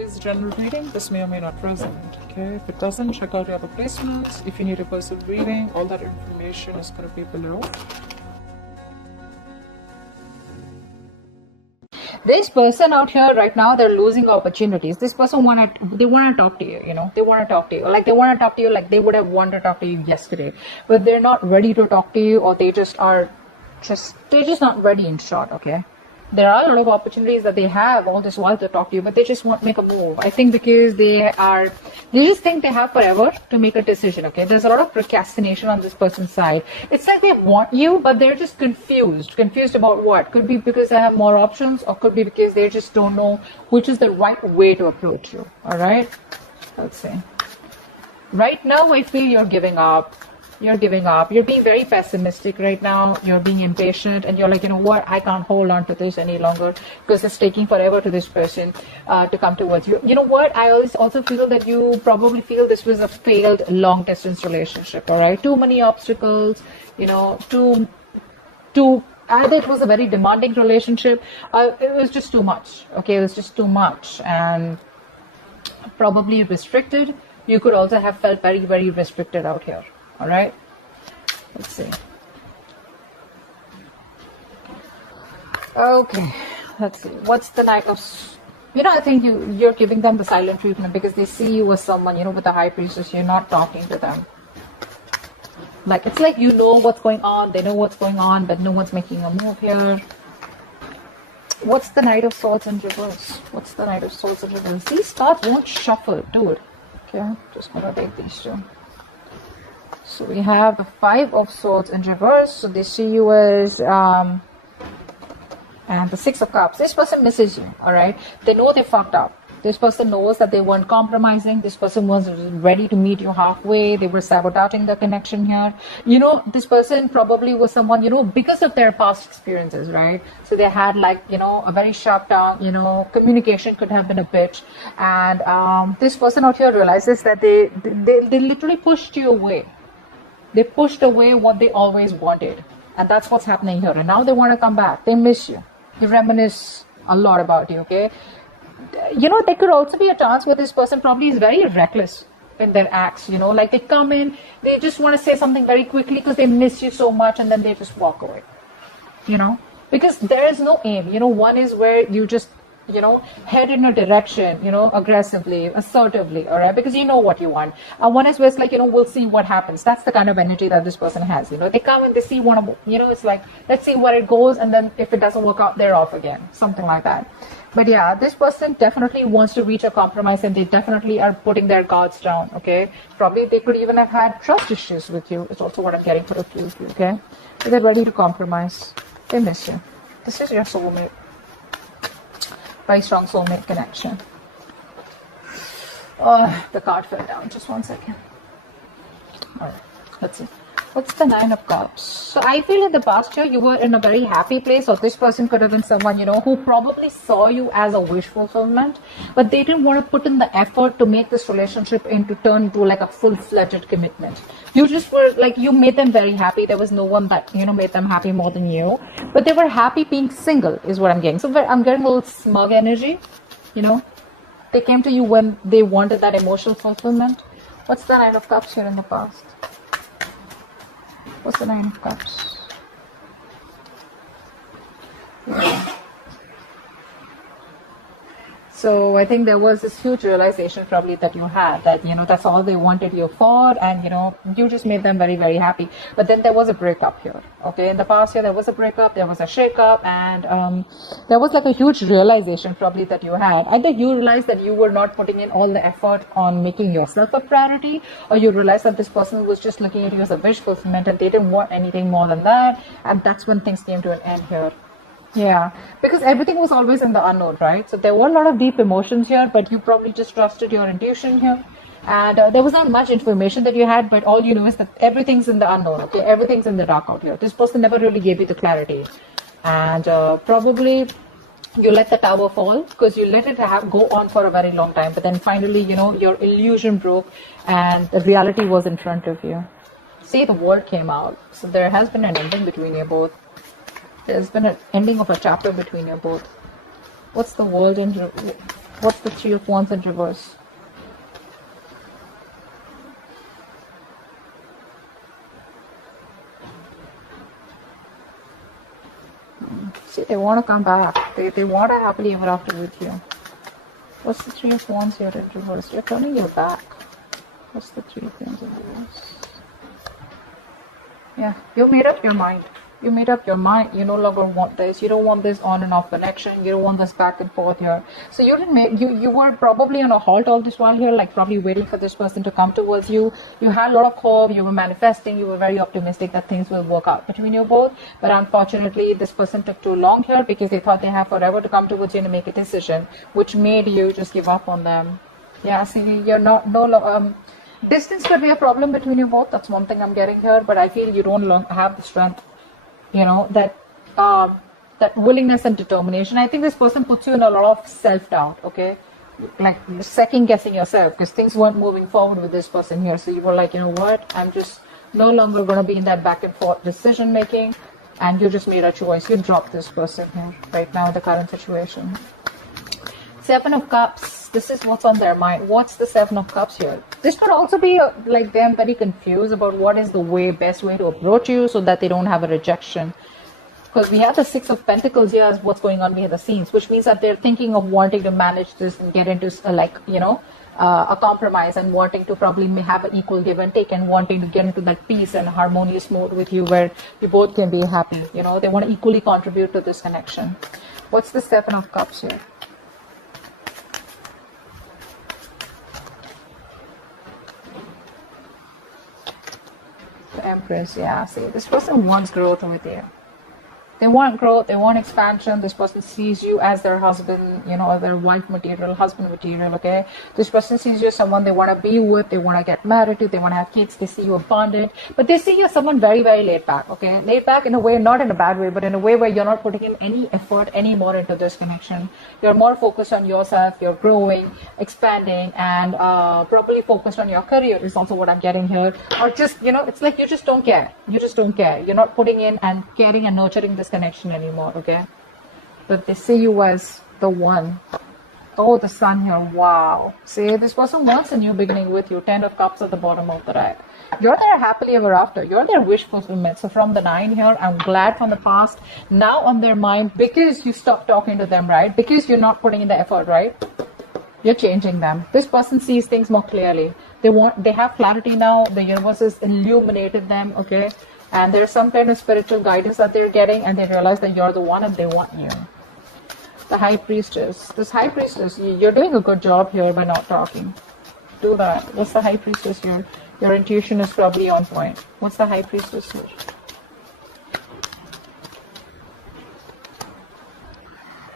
is a general reading. This may or may not resonate. Okay, if it doesn't, check out your other placements. If you need a personal reading, all that information is going to be below. This person out here right now, they're losing opportunities. This person they want to talk to you, you know, they want to talk to you. Like they want to talk to you like they would have wanted to talk to you yesterday, but they're not ready to talk to you, or they just are they're just not ready, in short. Okay, there are a lot of opportunities that they have all this while to talk to you, but they just won't make a move. I think because they just think they have forever to make a decision. Okay, there's a lot of procrastination on this person's side. It's like they want you, but they're just confused about what. Could be because they have more options, or could be because they just don't know which is the right way to approach you. All right, let's see. Right now I feel you're giving up. You're giving up. You're being very pessimistic right now. You're being impatient, and you're like, you know what, I can't hold on to this any longer because it's taking forever to this person to come towards you. You know what, I also feel that you probably feel this was a failed long distance relationship. All right, too many obstacles, you know, either it was a very demanding relationship, it was just too much. Okay, it was just too much, and probably restricted. You could also have felt very, very restricted out here. All right, let's see. Okay, let's see. What's the Knight of... You know, I think you're giving them the silent treatment because they see you as someone, you know, with the High Priestess. You're not talking to them. Like, it's like you know what's going on. They know what's going on, but no one's making a move here. What's the Knight of Swords in reverse? What's the Knight of Swords in reverse? These cards won't shuffle, dude. Okay, just gonna take these two. So we have the Five of Swords in reverse. So they see you as, and the Six of Cups. This person misses you, all right? They know they fucked up. This person knows that they weren't compromising. This person was ready to meet you halfway. They were sabotaging the connection here. You know, this person probably was someone, you know, because of their past experiences, right? So they had like, you know, a very sharp tongue, you know, communication could have been a bitch. And this person out here realizes that they literally pushed you away. They pushed away what they always wanted. And that's what's happening here. And now they want to come back. They miss you. They reminisce a lot about you, okay? You know, there could also be a chance where this person probably is very reckless in their acts, you know? Like they come in, they just want to say something very quickly because they miss you so much, and then they just walk away, you know? Because there is no aim. You know, one is where you just, you know, head in a direction, you know, aggressively, assertively, all right, because you know what you want. And one is where it's like, you know, we'll see what happens. That's the kind of energy that this person has, you know. They come and they see one of, you know, it's like, let's see where it goes, and then if it doesn't work out, they're off again, something like that. But yeah, this person definitely wants to reach a compromise, and they definitely are putting their guards down, okay. Probably they could even have had trust issues with you. It's also what I'm getting for a few of you, okay. So they're ready to compromise. They miss you. This is your soulmate. Very strong soulmate connection. Oh, the card fell down. Just 1 second. All right, let's see. What's the Nine of Cups? So I feel in the past year you were in a very happy place, or this person could have been someone, you know, who probably saw you as a wish fulfillment, but they didn't want to put in the effort to make this relationship turn into like a full-fledged commitment. You just were like, you made them very happy. There was no one that, you know, made them happy more than you, but they were happy being single is what I'm getting. So I'm getting a little smug energy, you know. They came to you when they wanted that emotional fulfillment. What's the Nine of Cups here in the past? What's the Nine of Cups? Yeah. So I think there was this huge realization probably that you had, that, you know, that's all they wanted you for, and, you know, you just made them very, very happy. But then there was a breakup here, okay? In the past year, there was a breakup, there was a shake-up, and there was like a huge realization probably that you had. Either you realized that you were not putting in all the effort on making yourself a priority, or you realized that this person was just looking at you as a wish fulfillment and they didn't want anything more than that, and that's when things came to an end here. Yeah, because everything was always in the unknown, right? So there were a lot of deep emotions here, but you probably just trusted your intuition here. And there was not much information that you had, but all you know is that everything's in the unknown, okay? Everything's in the dark out here. This person never really gave you the clarity. And probably you let the tower fall because you let it go on for a very long time. But then finally, you know, your illusion broke and the reality was in front of you. See, the word came out. So there has been an ending between you both. There's been an ending of a chapter between you both. What's the world in What's the Three of Wands in reverse? See, they want to come back. They want a happily ever after with you. What's the Three of Wands here in reverse? You're turning your back. What's the Three of Wands in reverse? Yeah, you made up your mind. You made up your mind. You no longer want this. You don't want this on and off connection. You don't want this back and forth here. So you didn't make, you were probably on a halt all this while here, like probably waiting for this person to come towards you. You had a lot of hope. You were manifesting. You were very optimistic that things will work out between you both. But unfortunately, this person took too long here because they thought they have forever to come towards you and make a decision, which made you just give up on them. Yeah, see, you're not, distance could be a problem between you both. That's one thing I'm getting here. But I feel you don't have the strength, you know, that willingness and determination. I think this person puts you in a lot of self-doubt, okay? Like second guessing yourself because things weren't moving forward with this person here. So you were like, you know what? I'm just no longer going to be in that back and forth decision making. And you just made a choice. You dropped this person here right now in the current situation. Seven of Cups. This is what's on their mind. What's the Seven of Cups here? This could also be like them very confused about what is the best way to approach you so that they don't have a rejection. Because we have the Six of Pentacles here as what's going on behind the scenes, which means that they're thinking of wanting to manage this and get into a compromise and wanting to probably have an equal give and take and wanting to get into that peace and harmonious mode with you where you both can be happy. You know, they want to equally contribute to this connection. What's the Seven of Cups here? Empress. Yeah, see, this person wants growth with you. They want growth, they want expansion. This person sees you as their husband, you know, or their wife material, husband material, okay? This person sees you as someone they want to be with, they want to get married to, they want to have kids, they see you abundant, but they see you as someone very, very laid back, okay? Laid back in a way, not in a bad way, but in a way where you're not putting in any effort anymore into this connection. You're more focused on yourself, you're growing, expanding, and probably focused on your career is also what I'm getting here. Or just, you know, it's like you just don't care. You just don't care. You're not putting in and caring and nurturing this connection anymore, okay? But they see you as the one. Oh, the Sun here. Wow. See, this person wants a new beginning with you. 10 of Cups at the bottom of the deck. You're their happily ever after. You're their wish fulfillment. So from the 9 here, I'm glad from the past. Now on their mind, because you stopped talking to them, right? Because you're not putting in the effort, right? You're changing them. This person sees things more clearly. They have clarity now. The universe has illuminated them, okay? And there's some kind of spiritual guidance that they're getting, and they realize that you're the one and they want you. The High Priestess. This High Priestess, you're doing a good job here by not talking. Do that. What's the High Priestess here? Your intuition is probably on point. What's the High Priestess here?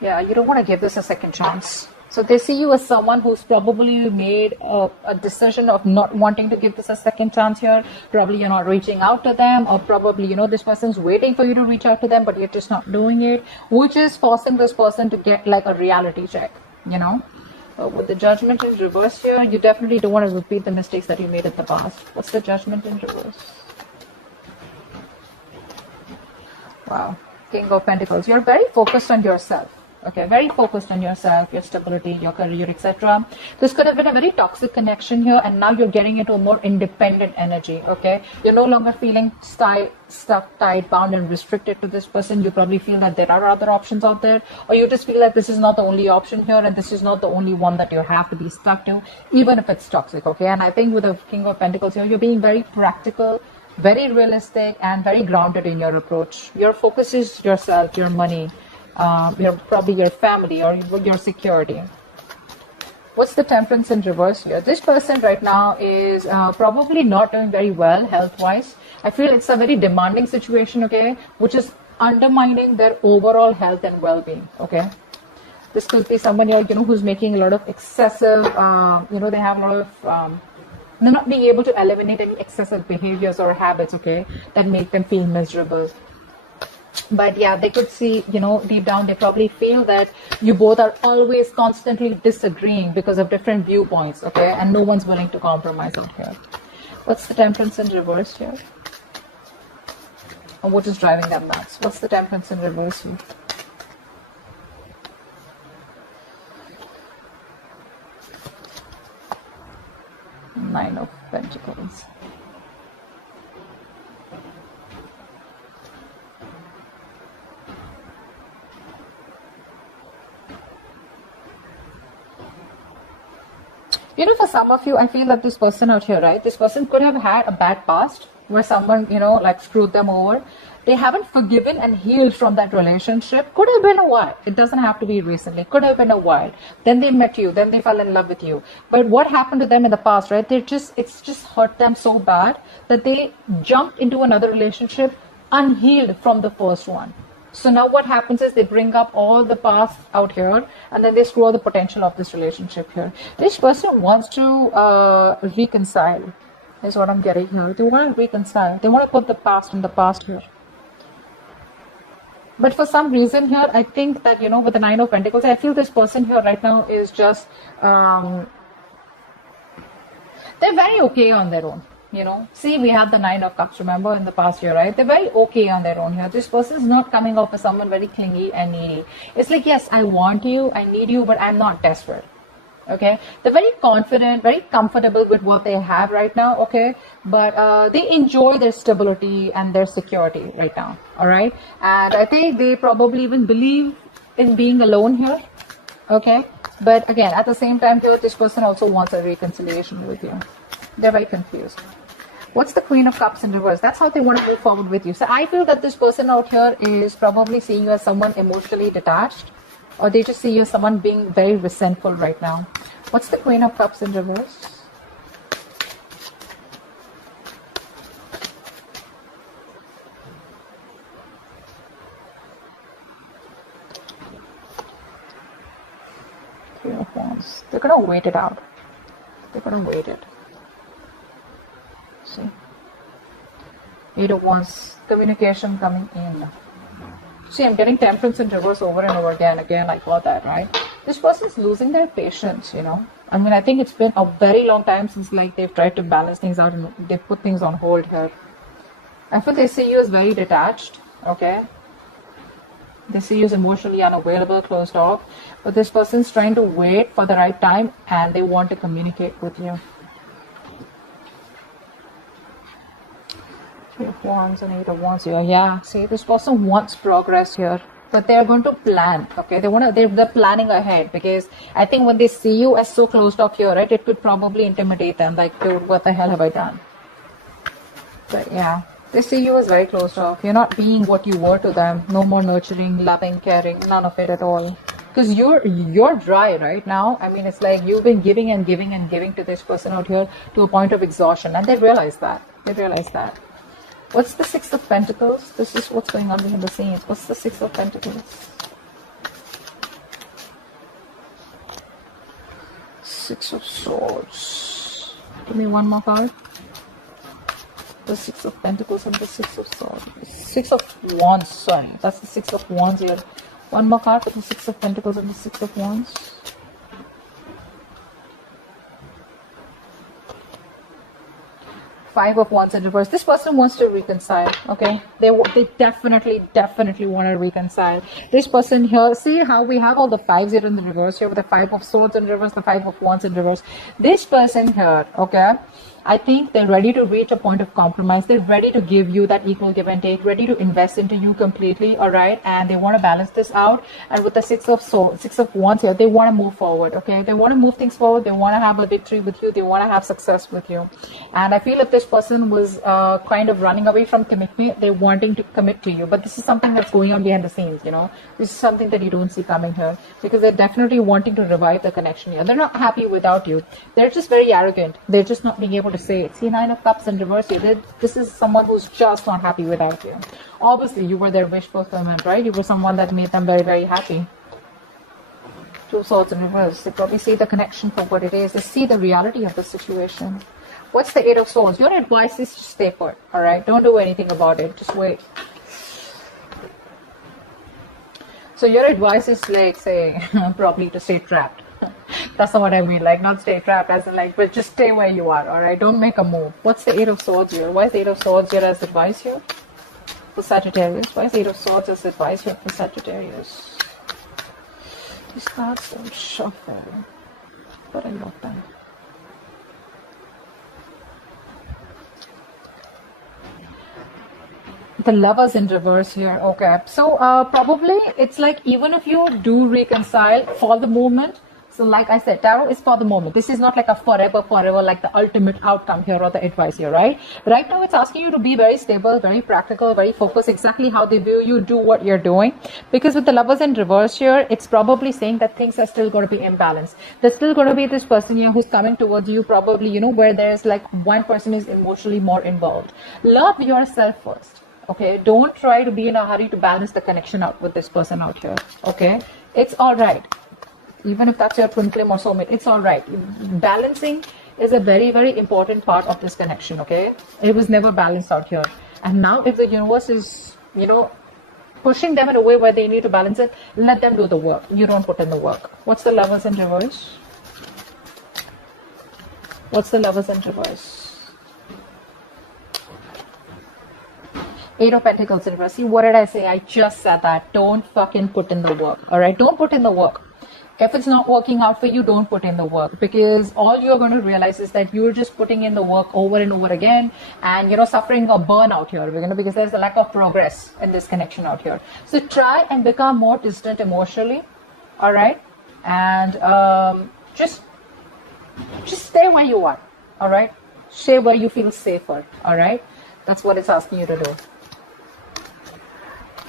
Yeah, you don't want to give this a second chance. So they see you as someone who's probably made a decision of not wanting to give this a second chance here. Probably you're not reaching out to them, or probably, you know, this person's waiting for you to reach out to them, but you're just not doing it, which is forcing this person to get like a reality check, you know. With the Judgment in reverse here, you definitely don't want to repeat the mistakes that you made in the past. What's the Judgment in reverse? Wow. King of Pentacles. You're very focused on yourself. Okay, very focused on yourself, your stability, your career, etc. This could have been a very toxic connection here, and now you're getting into a more independent energy, okay? You're no longer feeling stuck, tied, bound, and restricted to this person. You probably feel that there are other options out there, or you just feel like this is not the only option here, and this is not the only one that you have to be stuck to, even if it's toxic, okay? And I think with the King of Pentacles here, you're being very practical, very realistic, and very grounded in your approach. Your focus is yourself, your money, probably your family or your security. What's the Temperance in reverse here? This person right now is probably not doing very well health-wise. I feel it's a very demanding situation, okay, which is undermining their overall health and well-being, okay? This could be someone you know who's making a lot of excessive, they have a lot of they're not being able to eliminate any excessive behaviors or habits, okay, that make them feel miserable. But yeah, they could see, you know, deep down, they probably feel that you both are always constantly disagreeing because of different viewpoints, okay? And no one's willing to compromise out here. What's the Temperance in reverse here? Or what is driving them nuts? What's the Temperance in reverse here? Nine of Pentacles. You know, for some of you, I feel that this person out here, right? This person could have had a bad past where someone, you know, like screwed them over. They haven't forgiven and healed from that relationship. Could have been a while. It doesn't have to be recently. Could have been a while. Then they met you. Then they fell in love with you. But what happened to them in the past, right? It's just hurt them so bad that they jumped into another relationship unhealed from the first one. So now what happens is they bring up all the past out here and then they screw the potential of this relationship here. This person wants to reconcile, is what I'm getting here. They want to reconcile. They want to put the past in the past here. But for some reason here, I think that, you know, with the Nine of Pentacles, I feel this person here right now is just, they're very okay on their own. You know, see, we have the Nine of Cups, remember, in the past year, right? They're very okay on their own here. This person is not coming off as someone very clingy and needy. It's like, yes, I want you, I need you, but I'm not desperate. Okay, they're very confident, very comfortable with what they have right now. Okay, but they enjoy their stability and their security right now. All right, and I think they probably even believe in being alone here. Okay, but again, at the same time here, this person also wants a reconciliation with you. They're very confused. What's the Queen of Cups in reverse? That's how they want to move forward with you. So I feel that this person out here is probably seeing you as someone emotionally detached, or they just see you as someone being very resentful right now. What's the Queen of Cups in reverse? Queen of Wands. They're going to wait it out. They're going to wait it. See? Eight of Wands. Communication coming in. See, I'm getting Temperance in reverse over and over again, like what that, right? This person's losing their patience, you know. I mean, I think it's been a very long time since, like, they've tried to balance things out and they've put things on hold here. I feel they see you as very detached, okay? They see you as emotionally unavailable, closed off. But this person's trying to wait for the right time and they want to communicate with you. Three of Wands and Eight of Wands here. Yeah, see, this person wants progress here, but they're going to plan. Okay, they're planning ahead, because I think when they see you as so closed off here, right, it could probably intimidate them. Like, dude, what the hell have I done? But yeah, they see you as very closed off. You're not being what you were to them. No more nurturing, loving, caring, none of it at all. Because you're dry right now. I mean, it's like you've been giving and giving and giving to this person out here to a point of exhaustion, and they realize that. They realize that. What's the Six of Pentacles? This is what's going on behind the scenes. What's the Six of Pentacles? Six of Swords. Give me one more card. The Six of Pentacles and the Six of Swords. Six of Wands, sorry. That's the Six of Wands here. One more card for the Six of Pentacles and the Six of Wands. Five of Wands in reverse. This person wants to reconcile. Okay, they definitely want to reconcile. This person here, see how we have all the fives here in the reverse here, with the Five of Swords in reverse, the Five of Wands in reverse. This person here, okay, I think they're ready to reach a point of compromise. They're ready to give you that equal give and take, ready to invest into you completely, all right? And they want to balance this out. And with the Six of Wands here, they want to move forward, okay? They want to move things forward. They want to have a victory with you. They want to have success with you. And I feel if this person was kind of running away from commitment, they're wanting to commit to you. But this is something that's going on behind the scenes, you know? This is something that you don't see coming here, because they're definitely wanting to revive the connection here. They're not happy without you. They're just very arrogant. They're just not being able to say it. See, Nine of Cups in reverse here. This is someone who's just not happy without you. Obviously, you were their wish fulfillment, right? You were someone that made them very, very happy. Two Swords in reverse. They probably see the connection for what it is. They see the reality of the situation. What's the Eight of Swords? Your advice is to stay put, all right? Don't do anything about it. Just wait. So your advice is like saying probably to stay trapped. That's not what I mean, like not stay trapped as in like, but just stay where you are, alright? Don't make a move. What's the Eight of Swords here? Why is the Eight of Swords here as advice here for Sagittarius? Why is the Eight of Swords as advice here for Sagittarius? These cards don't shuffle, but I love them. The Lovers in reverse here. Okay, so probably it's like even if you do reconcile for the moment, so like I said, tarot is for the moment. This is not like a forever, like the ultimate outcome here or the advice here, right? Right now it's asking you to be very stable, very practical, very focused, exactly how they view you, do what you're doing. Because with the Lovers in reverse here, it's probably saying that things are still going to be imbalanced. There's still going to be this person here who's coming towards you, probably, you know, where there's like one person is emotionally more involved. Love yourself first. Okay, don't try to be in a hurry to balance the connection out with this person out here. Okay, it's all right. Even if that's your twin flame or soulmate, it's all right. Balancing is a very, very important part of this connection, okay? It was never balanced out here. And now if the universe is, you know, pushing them in a way where they need to balance it, let them do the work. You don't put in the work. What's the Lovers in reverse? What's the Lovers in reverse? Eight of Pentacles in reverse. See, what did I say? I just said that. Don't fucking put in the work, all right? Don't put in the work. If it's not working out for you, don't put in the work, because all you're going to realize is that you're just putting in the work over and over again and, you know, suffering a burnout here, you know, because there's a lack of progress in this connection out here. So try and become more distant emotionally, all right? And just stay where you are, all right? Stay where you feel safer, all right? That's what it's asking you to do.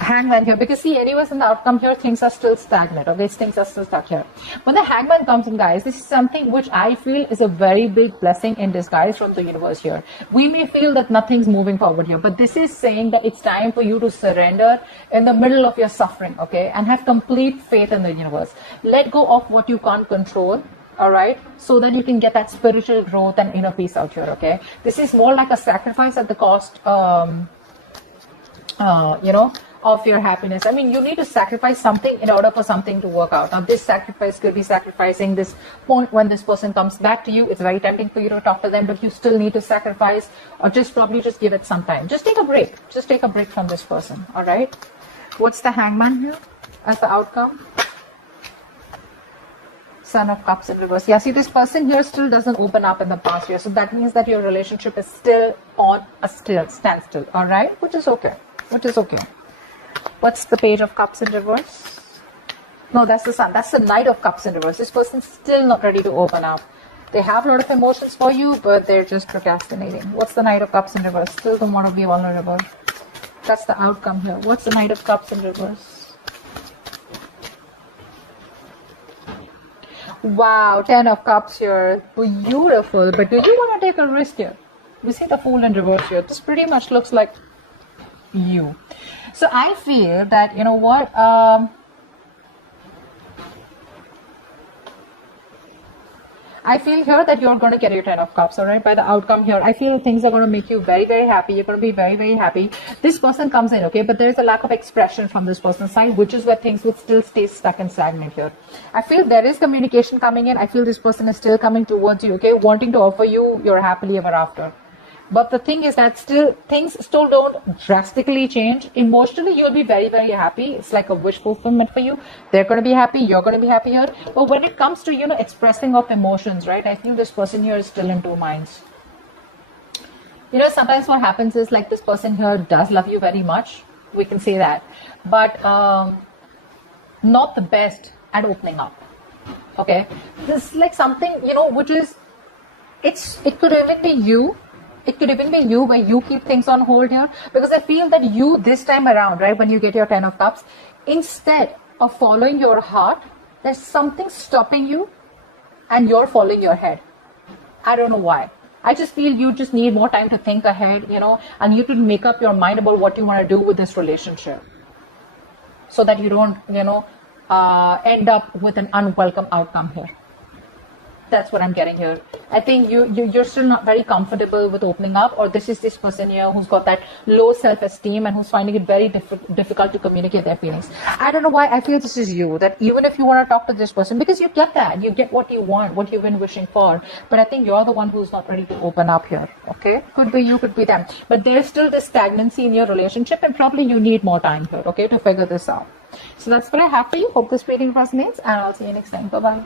Hangman here, because see, anyways in the outcome here, things are still stagnant, okay? Things are still stuck here. When the Hangman comes in, guys, this is something which I feel is a very big blessing in disguise from the universe here. We may feel that nothing's moving forward here, but this is saying that it's time for you to surrender in the middle of your suffering, okay? And have complete faith in the universe. Let go of what you can't control, all right, so that you can get that spiritual growth and inner peace out here, okay? This is more like a sacrifice at the cost, you know, of your happiness. I mean, you need to sacrifice something in order for something to work out. Now, this sacrifice could be sacrificing this point when this person comes back to you. It's very tempting for you to talk to them, but you still need to sacrifice, or just probably just give it some time. Just take a break. Just take a break from this person, all right? What's the Hangman here as the outcome? Son of Cups in reverse. Yeah, see, this person here still doesn't open up in the past year. So that means that your relationship is still on a standstill, all right? Which is okay. Which is okay. What's the Page of Cups in reverse? No, that's the Sun. That's the Knight of Cups in reverse. This person's still not ready to open up. They have a lot of emotions for you, but they're just procrastinating. What's the Knight of Cups in reverse? Still don't want to be vulnerable. That's the outcome here. What's the Knight of Cups in reverse? Wow, 10 of Cups here. Beautiful. But do you want to take a risk here? We see the Fool in reverse here. This pretty much looks like you. So I feel that, you know what, I feel here that you're going to get your 10 of Cups, all right, by the outcome here. I feel things are going to make you very, very happy. You're going to be very, very happy. This person comes in, okay, but there's a lack of expression from this person's side, which is where things would still stay stuck and stagnant here. I feel there is communication coming in. I feel this person is still coming towards you, okay, wanting to offer you your happily ever after. But the thing is that still things still don't drastically change. Emotionally, you'll be very, very happy. It's like a wish fulfillment for you. They're going to be happy. You're going to be happy here. But when it comes to, you know, expressing of emotions, right, I feel this person here is still in two minds. You know, sometimes what happens is like this person here does love you very much. We can say that. But not the best at opening up. Okay. This is like something, you know, which is, it could even be you. It could even be you where you keep things on hold here, because I feel that you this time around, right, when you get your 10 of Cups, instead of following your heart, there's something stopping you and you're following your head. I don't know why. I just feel you just need more time to think ahead, you know, and you can make up your mind about what you want to do with this relationship so that you don't, you know, end up with an unwelcome outcome here. That's what I'm getting here. I think you're still not very comfortable with opening up, or this is this person here who's got that low self-esteem and who's finding it very difficult to communicate their feelings. I don't know why I feel this is you, that even if you want to talk to this person, because you get that, you get what you want, what you've been wishing for, but I think you're the one who's not ready to open up here, okay? Could be you, could be them. But there's still this stagnancy in your relationship, and probably you need more time here, okay, to figure this out. So that's what I have for you. Hope this reading resonates, and I'll see you next time. Bye-bye.